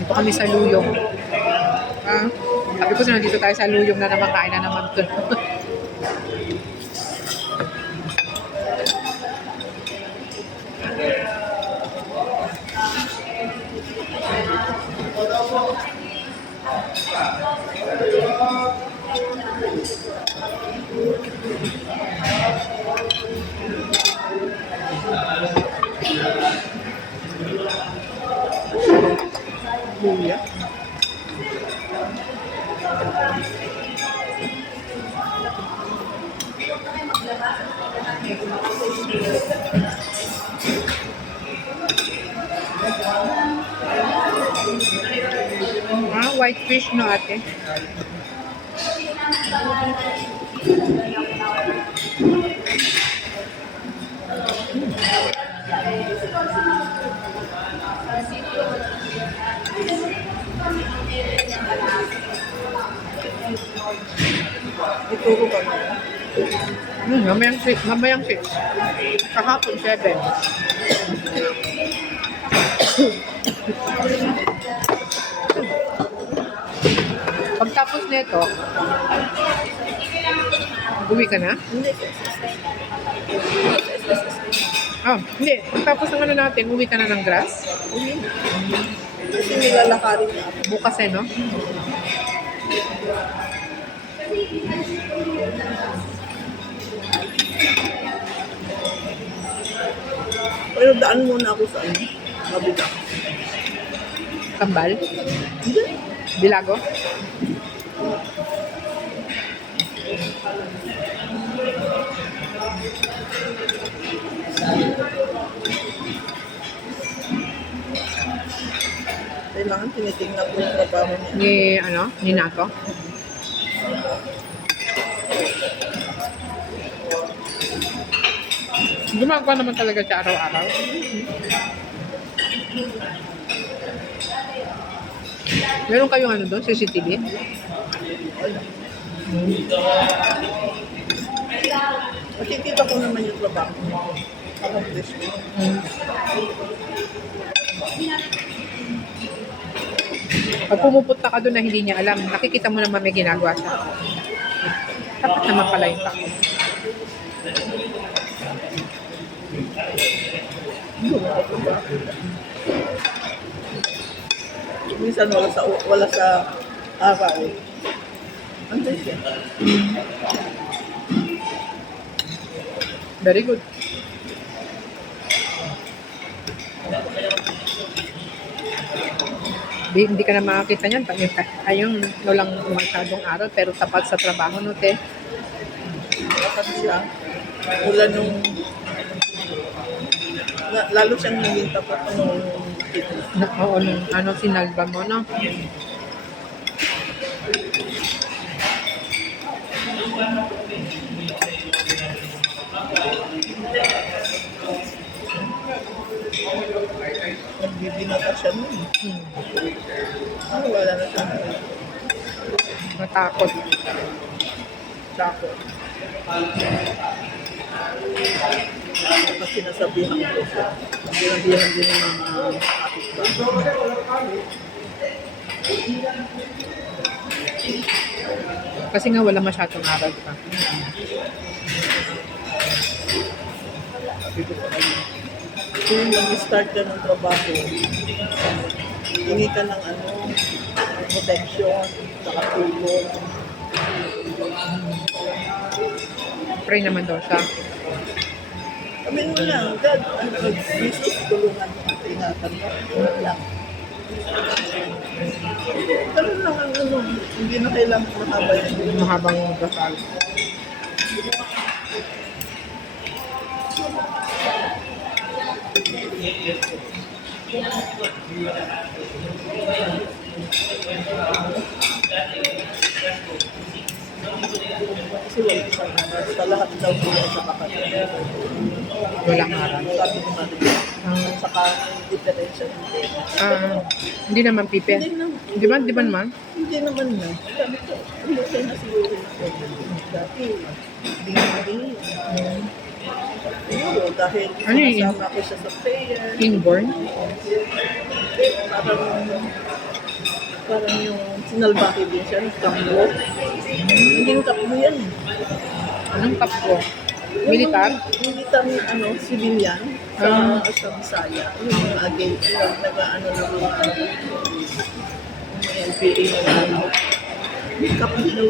Dito kami sa Luyong. Sabi ko sa nandito tayo sa Luyong na naman, kain na naman to. Luya. White fish no ate. Ituro ka na. Mamayang 6. Kahapon 7. Pagtapos nito, uwi ka na? Hindi. Hindi. Pagtapos ng ano natin, uwi ka na ng grass? Uwi. Kasi nilalakarin na ako. Bukas no? Pero daan muna ako sa ano, mabila. Kambal? Hindi. Bilago? Kailangan tinitingnan ko yung trabaho niya. Ni Nato? Gumagawa naman talaga siya araw-araw. Meron kayong ano doon, CCTV? Makikita ko naman yung trabaho niya. Accomplish ko. Pag pumupunta ka doon na hindi niya alam, nakikita mo naman may ginagawa siya. Dapat naman pala yung tao. Minsan wala sa araw. Anday siya. Very good. Hindi ka na makakita niyan. Ayun, walang masyadong araw, pero tapat sa trabaho, no, te? Kasi siya, mula nung lalo siyang naging tapat nung Oo, nung sinalba mo, no? nagbibinata siya nun. Wala na siya. Matakot. Takot. Kasi nasabihan ko siya. Sinabihan din ng mga kapitbahay. Kasi nga wala masyadong araw pa. Sabi ko sa kanya, kung mag-start ka ng trabaho, hingi ka ng protection, saka tulong. Pray naman daw siya. Sabi mo lang, God, Jesus, tulungan mo at ingatan mo. Wala lang. Pero lang hindi na kailangan mahaba yan. Mahabang dasal. Kasi wala isang aral. Sa lahat daw sila sa kapatid. Walang aral. Sabi ko nga rin. Ah, At saka differential hindi. hindi naman pipe. Hindi naman. Di ba naman? Hindi naman na. Sabi ko, okay na siguro ako. Dati, hindi. Siguro, dahil Ano yun? kasama ko siya sa prayer. Inborn? Parang yung sinalbaki din siya, nagkambo. Hindi yung kapmo yan. Anong kapwo? Militar? Militar, civilian sa Bisaya. Yung mga agent, yung nag-ano na mga LPA na kapmo daw.